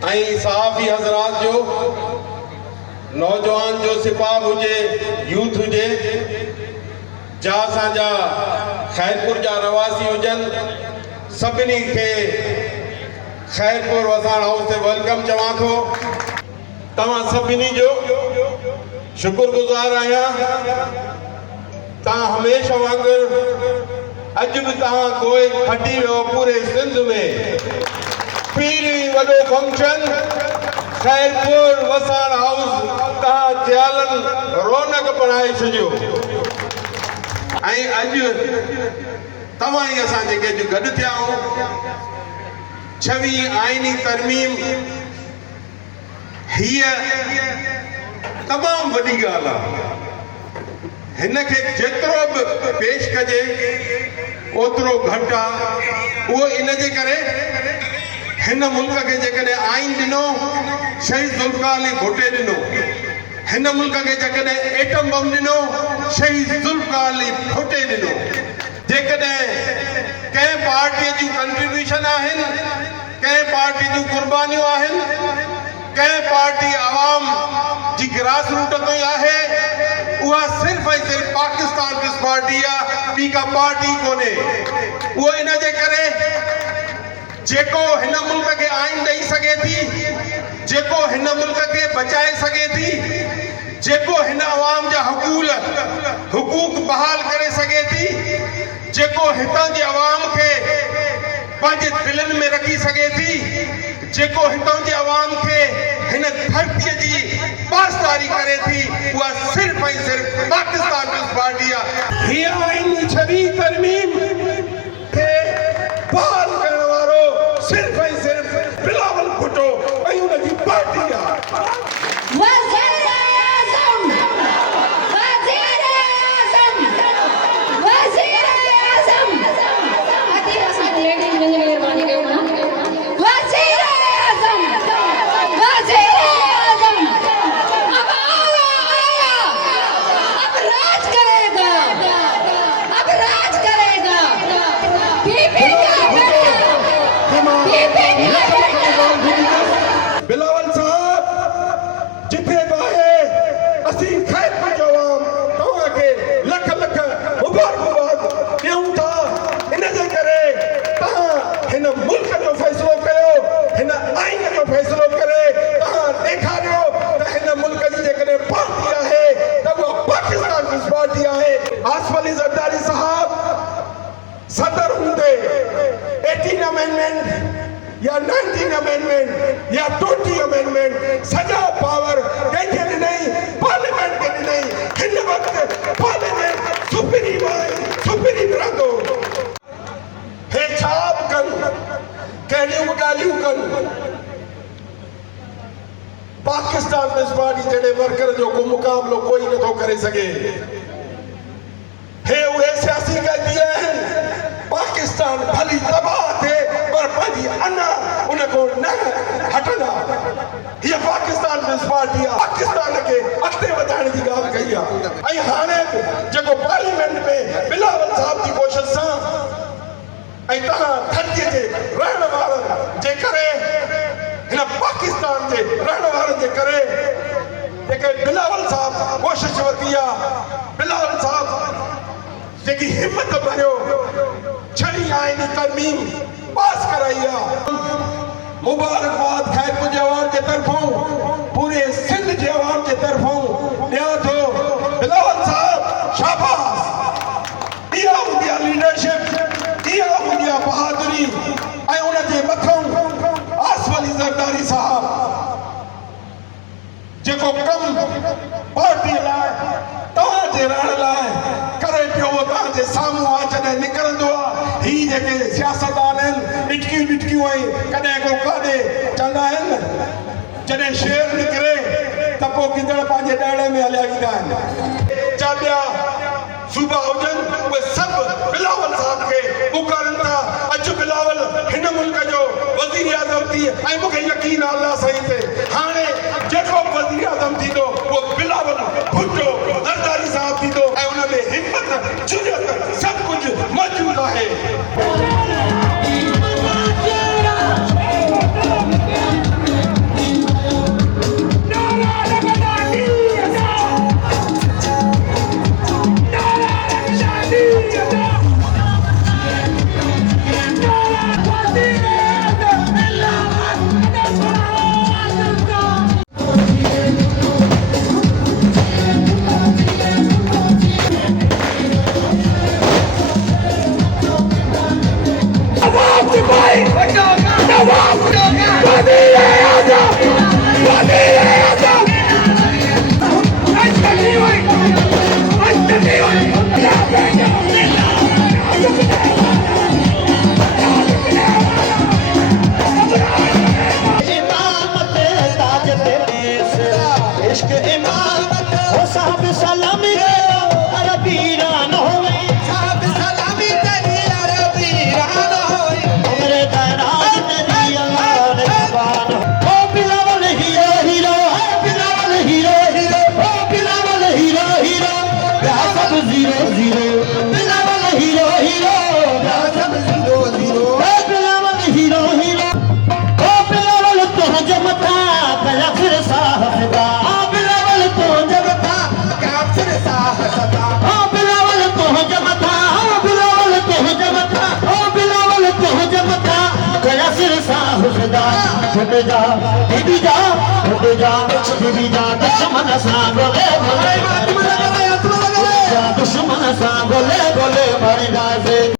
सहाफ़ी हज़रात जो, नौजवान जो सिपाह हुजे, यूथ हुजे, जा असांजा खैरपुर जा रवासी हुजनि, सभिनी खे खैरपुर वसाण हाउस से वेलकम चवां थो। तव्हां सभिनी जो शुक्रगुज़ार आहियां। तव्हां हमेशह वांगुरु अॼु बि तव्हां गोए खटी वियो पूरे सिंध में। पहिरीं वॾो फंक्शन खैरपुर वसाण हाउस तव्हां ज़ियालनि रौनक बणाए छॾियो। ऐं अॼु तव्हां ई असां जेके अॼु गॾु थिया आहियूं, 26 आइनी तरमीम हीअ तमामु वॾी ॻाल्हि आहे। हिन खे जेतिरो बि पेश कजे ओतिरो घटि आहे। उहो इन जे करे हिन मुल्क खे जेकॾहिं आइन ॾिनो शहीद ज़ुल्फ़िकार अली भुट्टो ॾिनो, हिन मुल्क खे जेकॾहिं एटम बम ॾिनो शहीद ज़ुल्फ़िकार अली भुट्टो ॾिनो। जेकॾहिं कंहिं पार्टीअ जूं कंट्रीब्यूशन आहिनि, कंहिं पार्टी जूं कुर्बानियूं आहिनि, कंहिं पार्टी आवाम जी ग्रास रूट तो आहे, उहा सिर्फ़ ऐं सिर्फ़ पाकिस्तान पीस पार्टी आहे, ॿी का पार्टी कोन्हे। उहो इन जे करे जेको हिन मुल्क खे आइन ॾेई सघे थी, जेको हिन मुल्क खे बचाए सघे थी, जेको हिन अवाम जा हुकूक बहाल करे सघे थी, जेको हितां जे अवाम खे पंहिंजे दिलनि में रखी सघे थी, जेको हितां जे अवाम खे हिन धरतीअ जी पासदारी करे थी, उहा सिर्फ़ ऐं सिर्फ़ पाकिस्तान पीस पार्टी आहे। हीअ आइन 26 तरमीम खे बहाल करण वारो सिर्फ़ ऐं सिर्फ़ बिलावल भुट्टो ऐं उन जी पार्टी आहे। बिलावल साहब जिथे बाहे असीं खैरपुर जो आवाम तव्हांखे लख लख मुबारकबाद ॾियूं था। इन जे करे तव्हां हिन मुल्क जो फ़ैसिलो कयो, हिन आइन जो फ़ैसिलो करे तव्हां ॾेखारियो त हिन मुल्क जी जेकॾहिं पार्टी आहे त उहा पाकिस्तान पीस पार्टी आहे। आसिफ अली ज़रदारी साहब सदर हूंदे 18 अमेंडमेंट या 19 अमेंडमेंट या 20 अमेंडमेंट सॼा पावर कंहिंखे ॾिनई? पार्लियामेंट खे ॾिनई। हिन वक़्तु पार्लियामेंट सुप्रीम आहे, सुप्रीम रहंदो। हे छा बि कनि, कहिड़ियूं बि ॻाल्हियूं कनि, पाकिस्तान पीस पार्टी जहिड़े वर्कर जो को मुक़ाबिलो कोई नथो करे सघे। हे उहे सियासी क़ैदी आहिनि, पाकिस्तान भली तबाह थिए पर पंहिंजी अना उन को न हटंदा। हीअ पाकिस्तान पीस पार्टी आहे, पाकिस्तान खे अॻिते वधाइण जी ॻाल्हि कई आहे। ऐं हाणे जेको पार्लियामेंट में बिलावल साहब जी कोशिश सां ऐं तव्हां धरतीअ जे रहण वारनि जे करे, हिन पाकिस्तान जे रहण वारनि जे करे जेके बिलावल साहब कोशिश वरिती आहे, बिलावल साहब जेकी हिम्मत भरियो 6 आइनी तरमीम पास कराई आहे। मुबारकबाद खैरपुर जे अवाम जे तरफ़ों, पूरे सिंध जे अवाम जे तरफ़ों ॾियां थो। बिलावल साहब शाबाश। इहा हूंदी आहे लीडरशिप, इहा हूंदी आहे बहादुरी। ऐं उन जे मथां आसिफ अली ज़रदारी साहब जेको कमु पार्टीअ लाइ, तव्हांजे रहण लाइ करे पियो, उहो तव्हांजे साम्हूं आहे। जॾहिं निकिरंदो आहे, ही जेके सियासतदान आहिनि इटकियूं बिटकियूं ऐं कॾहिं को काॾे चवंदा आहिनि न, जॾहिं शेर निकिरे त पोइ गिदड़ पंहिंजे ॾाणे में हलिया वेंदा आहिनि। जा ॿिया सूबा हुजनि, उहे सभु बिलावल साहब खे पुकारनि था। अॼु बिलावल हिन मुल्क जो वज़ीर आज़म थी, ऐं मूंखे यकीन आहे अल्लाह साईं ते, हाणे जेको वज़ीर आज़म थींदो उहो बिलावल भुट्टो ज़रदारी साहब थींदो। ऐं उन में हिम्मत, जुर्रत, सभु कुझु मौजूदु आहे। छुट जा बीबी जा दुश्मन सा गोले गोले दुश्मन सा गोले गोले मर जाए